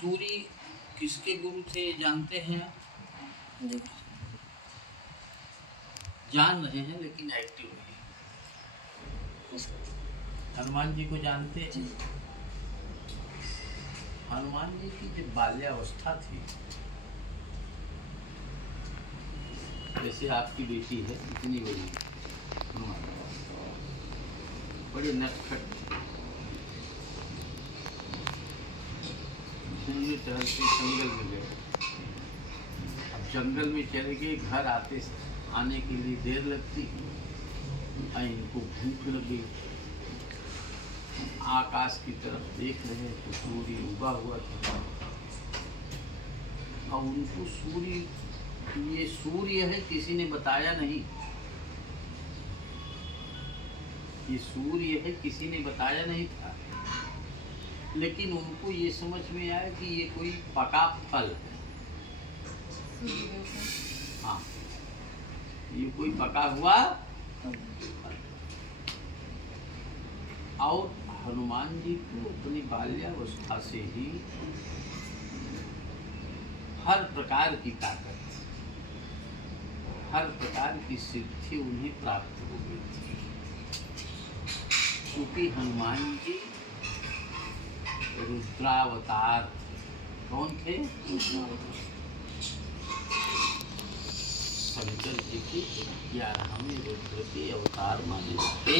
सूर्य किसके गुरु थे जानते हैं आप? जान रहे हैं लेकिन एक्टिव नहीं। हनुमान जी को जानते हैं? हनुमान जी की जब बाल्यावस्था थी, जैसे आपकी बेटी है इतनी बड़ी, बड़े नटखट घूमने टहलते जंगल में गए। अब जंगल में चले गए, घर आने के लिए देर लगती, इनको भूख लगी। आकाश की तरफ देख रहे तो सूर्य उगा हुआ था और उनको ये सूर्य है किसी ने बताया नहीं, ये सूर्य है किसी ने बताया नहीं था, लेकिन उनको ये समझ में आया कि ये कोई पका फल है। हाँ, ये कोई पका हुआ। और हनुमान जी को अपनी बाल्यावस्था से ही हर प्रकार की ताकत, हर प्रकार की सिद्धि उन्हें प्राप्त हो गई थी, क्योंकि हनुमान जी रुद्रावतार। कौन थे? शंकर जी के 11वें रुद्र के अवतार माने जाते।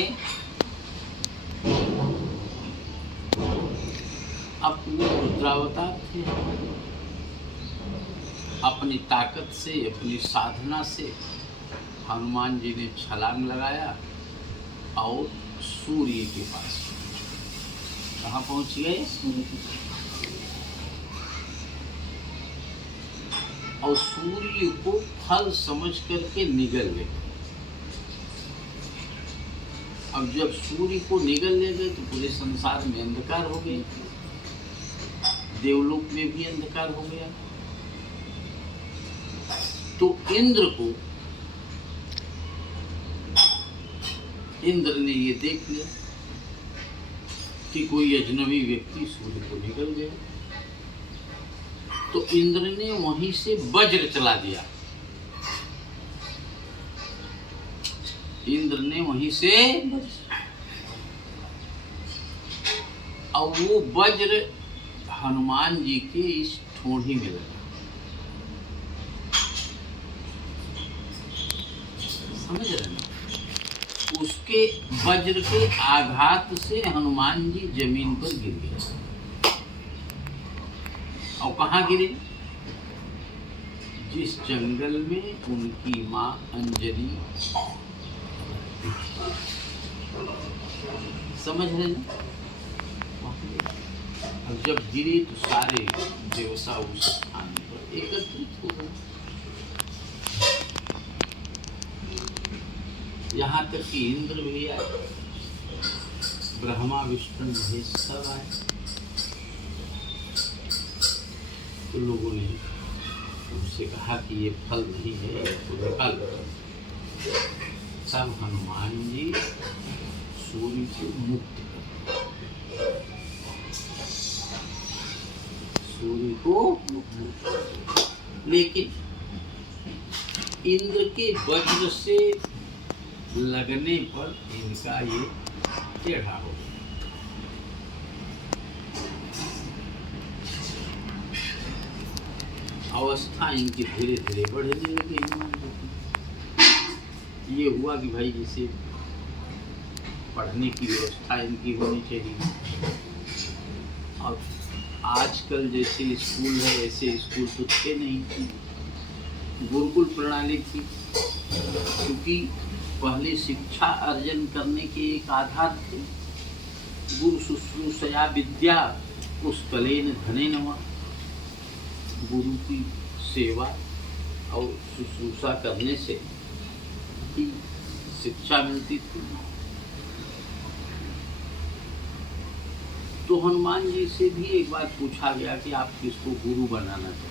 अब वो रुद्रावतार थे। अपनी ताकत से, अपनी साधना से हनुमान जी ने छलांग लगाया और सूर्य के पास। कहाँ पहुँच गए? और सूर्य को फल समझ करके निगल गए। अब जब सूर्य को निगल ले गए तो पूरे संसार में अंधकार हो गए, देवलोक में भी अंधकार हो गया। तो इंद्र ने ये देख लिया कि कोई अजनबी व्यक्ति सूर्य को निगल गया, तो इंद्र ने वहीं से वज्र चला दिया। इंद्र ने वहीं से, और वो वज्र हनुमान जी के इस ठोड़ी में लगा। समझ रहे ना? उसके वज्र के आघात से हनुमान जी जमीन पर गिर गए। और कहाँ गिरे? जिस जंगल में उनकी माँ अंजलि। समझ रहे ना? अब जब गिरे तो सारे देवता उस स्थान पर एकत्रित हो गए। यहाँ तक कि इंद्र भी आए, ब्रह्मा विष्णु महेश सब आए। तो लोगों ने उससे कहा कि ये फल नहीं है, तो निकाल। तब हनुमान जी सूर्य को मुक्त कर, सूर्य को मुक्त। लेकिन इंद्र के वज्र से लगने पर इनका ये टेढ़ा हो गया। अवस्था इनकी धीरे धीरे बढ़ने लगी। ये हुआ कि भाई जैसे पढ़ने की व्यवस्था इनकी होनी चाहिए। और आजकल जैसे स्कूल है ऐसे स्कूल तो थे नहीं, गुरुकुल प्रणाली थी। क्योंकि पहले शिक्षा अर्जन करने के एक आधार थे, गुरु शुश्रूषया विद्या पुष्कलेन धनेन वा। गुरु की सेवा और शुश्रूषा करने से ही शिक्षा मिलती थी। तो हनुमान जी से भी एक बार पूछा गया कि आप किसको गुरु बनाना चाहते?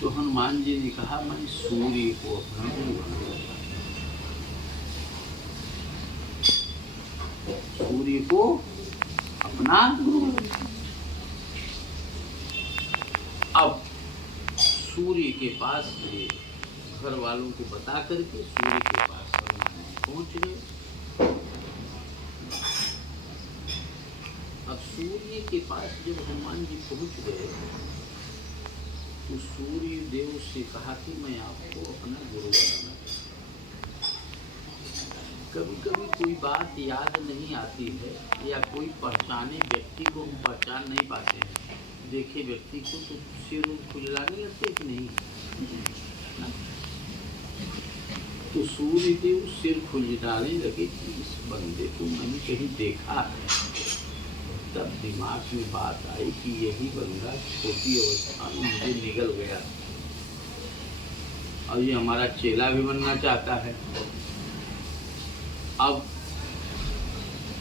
तो हनुमान जी ने कहा मैं सूर्य को अपना गुरु बनाना चाहता हूँ। सूर्य को अपना गुरु। अब सूर्य के पास गए, घर वालों को बता करके सूर्य के पास हनुमान जी पहुंच गए। अब सूर्य के पास जब हनुमान जी पहुंच गए तो सूर्य देव से कहा कि मैं आपको अपना गुरु बनाना चाहता हूं। कभी कभी कोई बात याद नहीं आती है या कोई पहचाने व्यक्ति को हम पहचान नहीं पाते हैं, देखे व्यक्ति को तो सिर खुजलाने लगते कि नहीं ना? तो सूर्य देव सिर खुजलाने लगे कि इस बंदे को मैंने कहीं देखा है। तब दिमाग में बात आई कि यही बंदा छोटी अवस्था में मुझे निगल गया और ये हमारा चेला भी बनना चाहता है। अब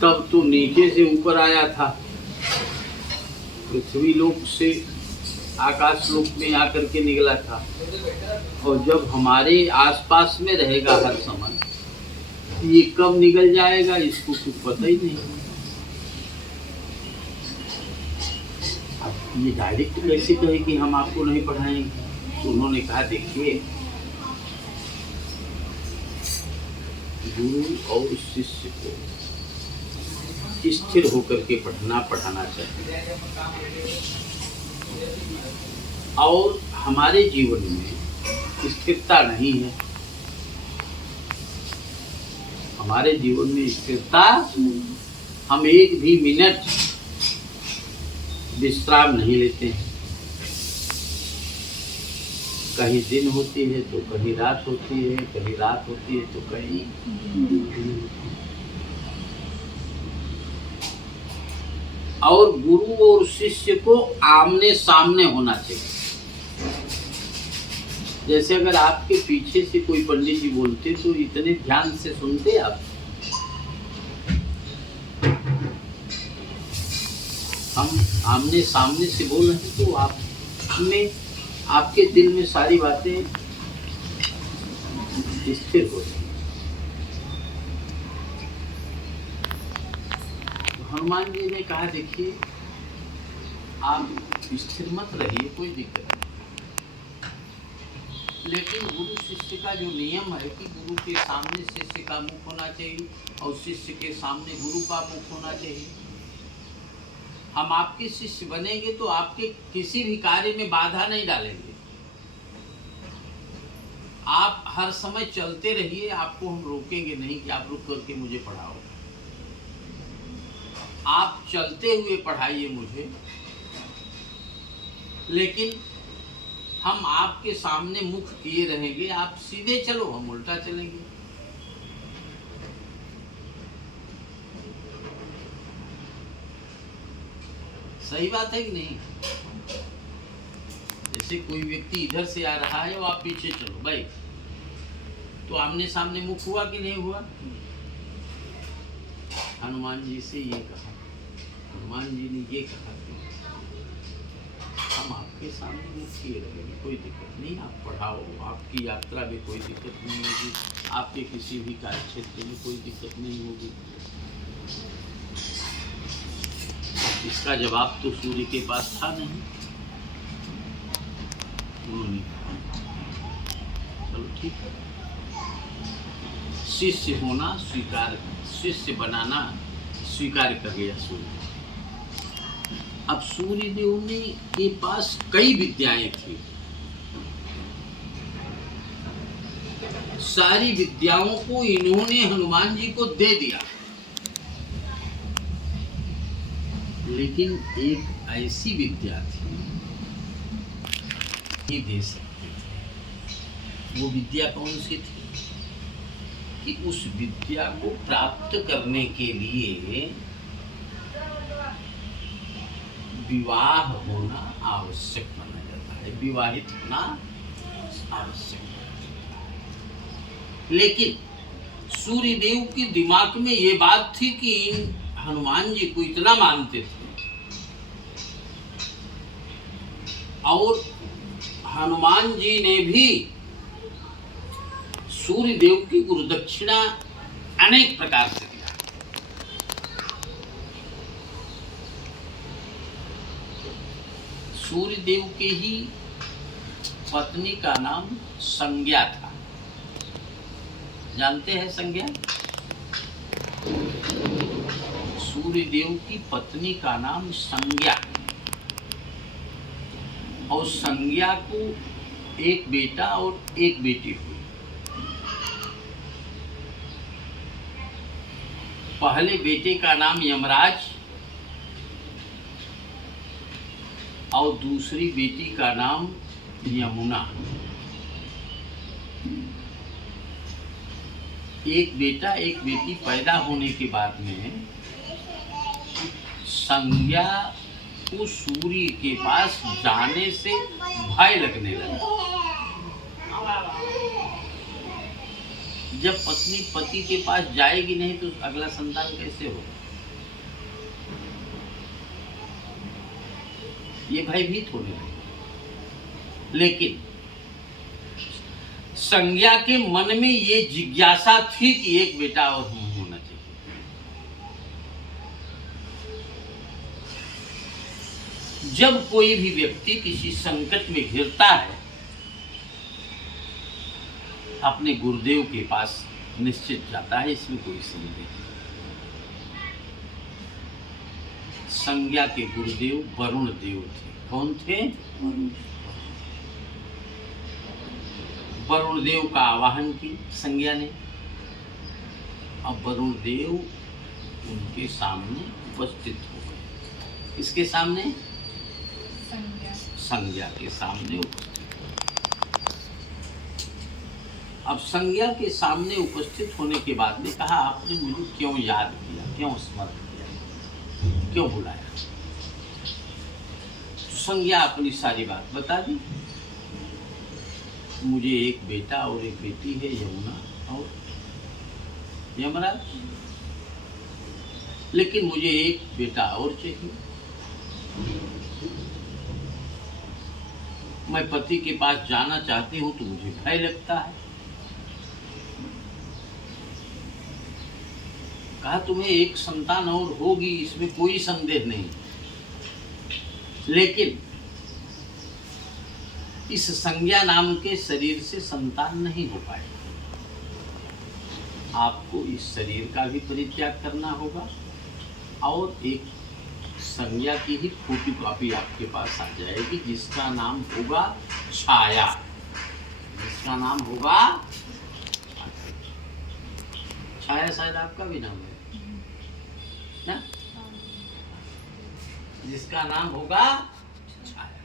तब तो नीचे से ऊपर आया था, पृथ्वी लोक से आकाश लोक में आकर के निकला था, और जब हमारे आसपास में रहेगा हर समय, ये कब निकल जाएगा इसको कुछ पता ही नहीं। ये डायरेक्ट कैसे कहे कि हम आपको नहीं पढ़ाएंगे? तो उन्होंने कहा देखिए, गुरु और शिष्य को स्थिर होकर के पढ़ाना चाहिए। और हमारे जीवन में स्थिरता नहीं है, हमारे जीवन में स्थिरता, हम एक भी मिनट विश्राम नहीं लेते हैं। कहीं दिन होती है तो कहीं रात होती है, कहीं रात होती है तो कहीं और गुरु और शिष्य को आमने सामने होना चाहिए। जैसे अगर आपके पीछे से कोई पंडित जी बोलते तो इतने ध्यान से सुनते आप? हम आमने सामने से बोल रहे हैं तो आपके दिल में सारी बातें स्थिर हो जाएंगी। हनुमान जी ने कहा देखिए, आप स्थिर मत रहिए, कोई दिक्कत नहीं, लेकिन गुरु शिष्य का जो नियम है कि गुरु के सामने शिष्य का मुख होना चाहिए और शिष्य के सामने गुरु का मुख होना चाहिए। हम आपके शिष्य बनेंगे तो आपके किसी भी कार्य में बाधा नहीं डालेंगे। आप हर समय चलते रहिए, आपको हम रोकेंगे नहीं कि आप रुक करके मुझे पढ़ाओ। आप चलते हुए पढ़ाइए मुझे, लेकिन हम आपके सामने मुख किए रहेंगे। आप सीधे चलो, हम उल्टा चलेंगे। सही बात है कि नहीं? जैसे कोई व्यक्ति इधर से आ रहा है और आप पीछे चलो भाई, तो आमने सामने मुख हुआ कि नहीं हुआ? हनुमान जी से ये कहा, हनुमान जी ने ये कहा कि हम आपके सामने मुख किए रहेंगे, कोई दिक्कत नहीं, आप पढ़ाओ, आपकी यात्रा में कोई दिक्कत नहीं होगी, आपके किसी भी कार्य क्षेत्र में कोई दिक्कत नहीं होगी। इसका जवाब तो सूर्य के पास था नहीं। चलो ठीक है, शिष्य होना स्वीकार, शिष्य बनाना स्वीकार कर लिया सूर्य। अब सूर्य देव ने के पास कई विद्याएं थी, सारी विद्याओं को इन्होंने हनुमान जी को दे दिया, लेकिन एक ऐसी विद्या थी कि दे सकते थे। वो विद्या कौन सी थी कि उस विद्या को प्राप्त करने के लिए विवाह होना आवश्यक माना जाता है, विवाहित होना आवश्यक। लेकिन सूर्यदेव के दिमाग में ये बात थी कि हनुमान जी को इतना मानते थे और हनुमान जी ने भी सूर्यदेव की गुरुदक्षिणा अनेक प्रकार से दिया। सूर्यदेव के ही पत्नी का नाम संज्ञा था। जानते हैं संज्ञा? सूर्यदेव की पत्नी का नाम संज्ञा, और संज्ञा को एक बेटा और एक बेटी हुई। पहले बेटे का नाम यमराज और दूसरी बेटी का नाम यमुना। एक बेटा एक बेटी पैदा होने के बाद में संज्ञा को सूर्य के पास जाने से भय लगने लगा। जब पत्नी पति के पास जाएगी नहीं तो अगला संतान कैसे होगा? ये भयभीत होने लगे। लेकिन संज्ञा के मन में ये जिज्ञासा थी कि एक बेटा और होना चाहिए। जब कोई भी व्यक्ति किसी संकट में घिरता है, अपने गुरुदेव के पास निश्चित जाता है, इसमें कोई संदेह नहीं। संज्ञा के गुरुदेव वरुण देव थे। कौन थे? वरुण देव का आवाहन की संज्ञा ने। अब वरुण देव उनके सामने उपस्थित हो गए। इसके सामने? संज्ञा के सामने उपस्थित। अब संज्ञा के सामने उपस्थित होने के बाद में कहा, आपने मुझे क्यों याद किया, क्यों स्मरण किया, क्यों बुलाया? तो संज्ञा अपनी सारी बात बता दी। मुझे एक बेटा और एक बेटी है, यमुना और यमराज, लेकिन मुझे एक बेटा और चाहिए। मैं पति के पास जाना चाहती हूं तो मुझे भय लगता है। कहा, तुम्हें एक संतान और होगी, इसमें कोई संदेह नहीं, लेकिन इस संज्ञा नाम के शरीर से संतान नहीं हो पाएगा। आपको इस शरीर का भी परित्याग करना होगा और एक संज्ञा की ही फोटो कॉपी आपके पास आ जाएगी, जिसका नाम होगा छाया। जिसका नाम होगा छाया। शायद आपका भी नाम है ना? जिसका नाम होगा छाया।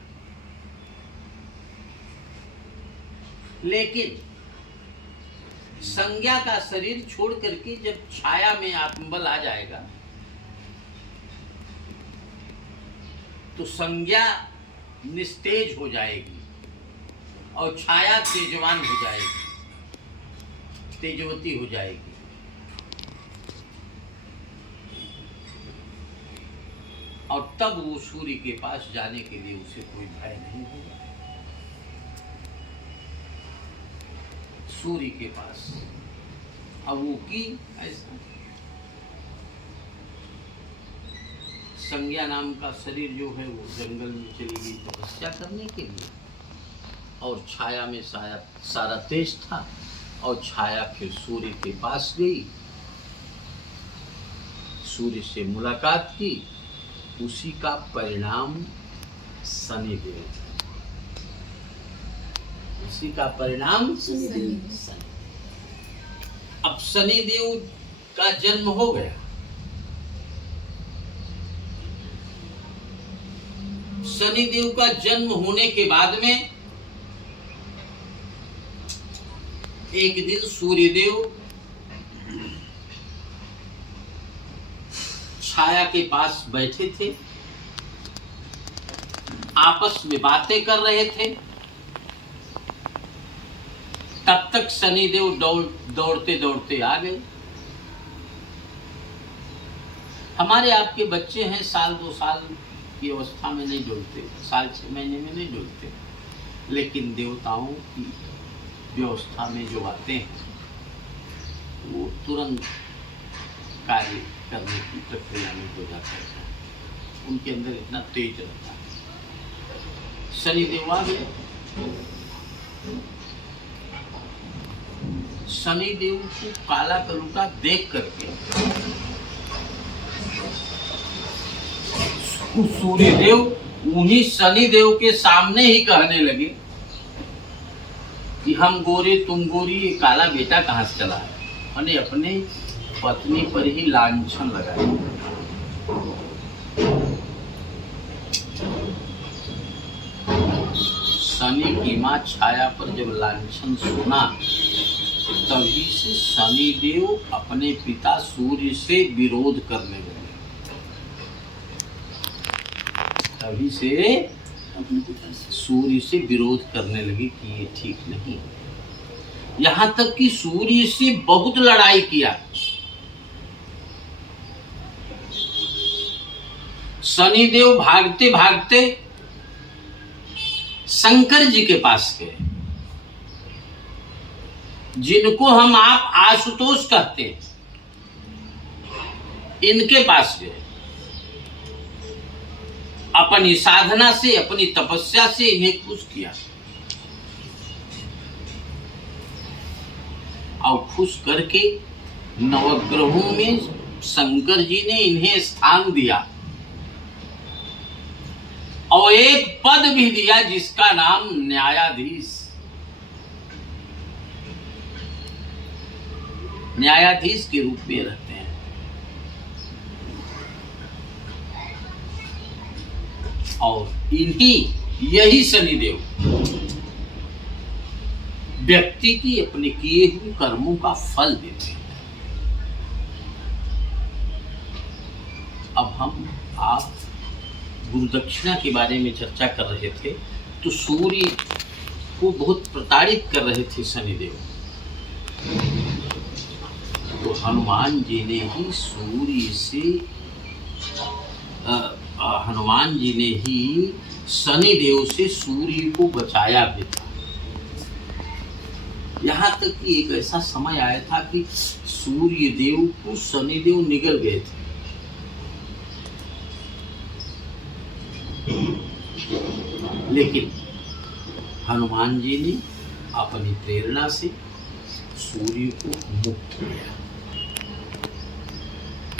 लेकिन संज्ञा का शरीर छोड़ करके जब छाया में आत्मबल आ जाएगा तो संज्ञा निस्तेज हो जाएगी और छाया तेजवान हो जाएगी, तेजवती हो जाएगी। और तब वो सूर्य के पास जाने के लिए उसे कोई भय नहीं होगा। सूर्य के पास अब वो की ऐसा संज्ञा नाम का शरीर जो है वो जंगल में चली गई तपस्या करने के लिए, और छाया में सारा तेज था, और छाया फिर सूर्य के पास गई, सूर्य से मुलाकात की। उसी का परिणाम शनिदेव। उसी का परिणाम शनिदेव। अब शनिदेव का जन्म हो गया। शनिदेव का जन्म होने के बाद में एक दिन सूर्यदेव छाया के पास बैठे थे, आपस में बातें कर रहे थे। तब तक शनिदेव दौड़ते दौड़ते आ गए। हमारे आपके बच्चे हैं, साल 2 साल की अवस्था में नहीं डोलते, साल 6 महीने में नहीं डोलते, लेकिन देवताओं की व्यवस्था में जो आते हैं वो तुरंत कार्य करने की प्रक्रिया में हो जाता है। उनके अंदर इतना तेज रहता है। शनिदेव आ गए। शनिदेव को काला कलुटा देख करके सूर्यदेव उन्हीं शनिदेव के सामने ही कहने लगे कि हम गोरे तुम गोरी, ये काला बेटा कहाँ से चला है। मैंने अपने पत्नी पर ही लांछन लगाया। शनि की मां छाया पर जब लांछन सुना, तभी से शनिदेव अपने पिता सूर्य से विरोध करने लगे। तभी से अपने पिता सूर्य से विरोध करने लगे कि ये ठीक नहीं। यहां तक कि सूर्य से बहुत लड़ाई किया। शनिदेव भागते भागते शंकर जी के पास गए, जिनको हम आप आशुतोष कहते हैं, इनके पास गए। अपनी साधना से, अपनी तपस्या से इन्हें खुश किया और खुश करके नवग्रहों में शंकर जी ने इन्हें स्थान दिया और एक पद भी दिया जिसका नाम न्यायाधीश। न्यायाधीश के रूप में रहते हैं। और यही शनिदेव व्यक्ति की अपने किए हुए कर्मों का फल देते हैं। अब हम आप गुरुदक्षिणा के बारे में चर्चा कर रहे थे, तो सूर्य को बहुत प्रताड़ित कर रहे थे शनिदेव। तो हनुमान जी ने ही सूर्य से हनुमान जी ने ही शनिदेव से सूर्य को बचाया भी था। यहाँ तक कि एक ऐसा समय आया था कि सूर्य देव को शनिदेव निगल गए थे। लेकिन हनुमान जी ने अपनी प्रेरणा से सूर्य को मुक्त किया।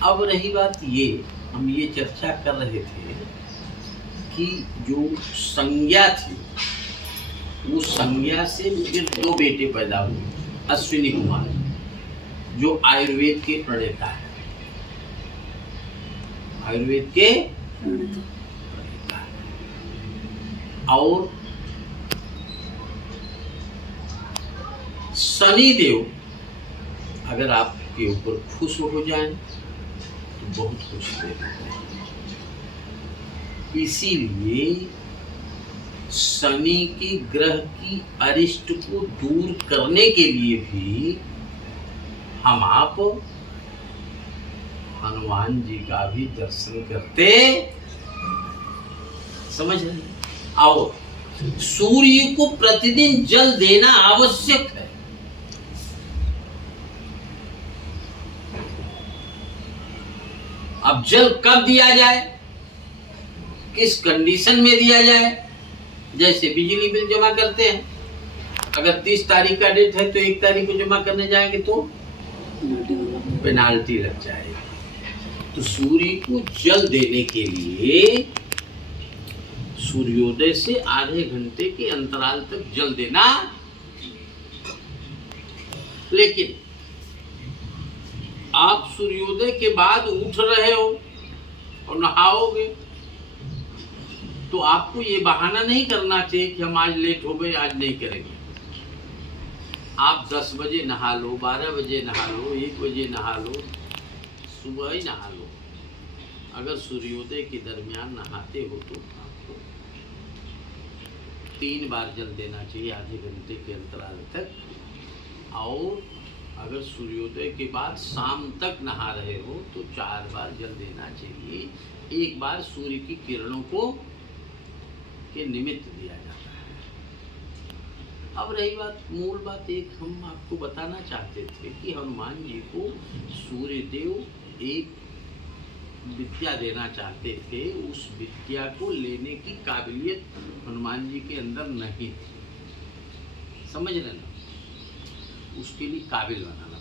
अब रही बात ये, हम ये चर्चा कर रहे थे कि जो संज्ञा थी, वो संज्ञा से फिर 2 बेटे पैदा हुए, अश्विनी कुमार, जो आयुर्वेद के प्रणेता है। आयुर्वेद के प्रणेता है। और शनिदेव अगर आपके ऊपर खुश हो जाएं तो बहुत खुश दे देते हैं। इसीलिए शनि की ग्रह की अरिष्ट को दूर करने के लिए भी हम आप हनुमान जी का भी दर्शन करते, समझ रहे? और सूर्य को प्रतिदिन जल देना आवश्यक है। अब जल कब दिया जाए, किस कंडीशन में दिया जाए? जैसे बिजली बिल जमा करते हैं, अगर 30 तारीख का डेट है तो 1 तारीख को जमा करने जाएंगे तो पेनाल्टी लग जाएगी। तो सूर्य को जल देने के लिए सूर्योदय से आधे घंटे के अंतराल तक जल देना। लेकिन आप सूर्योदय के बाद उठ रहे हो और नहाओगे, तो आपको ये बहाना नहीं करना चाहिए कि हम आज लेट हो गए, आज नहीं करेंगे। आप 10 बजे नहा लो, 12 बजे नहा लो, 1 बजे नहा लो, सुबह ही नहा लो। अगर सूर्योदय के दरमियान नहाते हो तो आपको 3 बार जल देना चाहिए आधे घंटे के अंतराल तक। और अगर सूर्योदय के बाद शाम तक नहा रहे हो तो 4 बार जल देना चाहिए। 1 बार सूर्य की किरणों को के निमित्त दिया जाता है। अब रही बात, मूल बात एक हम आपको बताना चाहते थे कि हनुमान जी को सूर्यदेव एक विद्या देना चाहते थे, उस विद्या को लेने की काबिलियत हनुमान जी के अंदर नहीं थी। समझ रहे ना, उसके लिए काबिल बनाना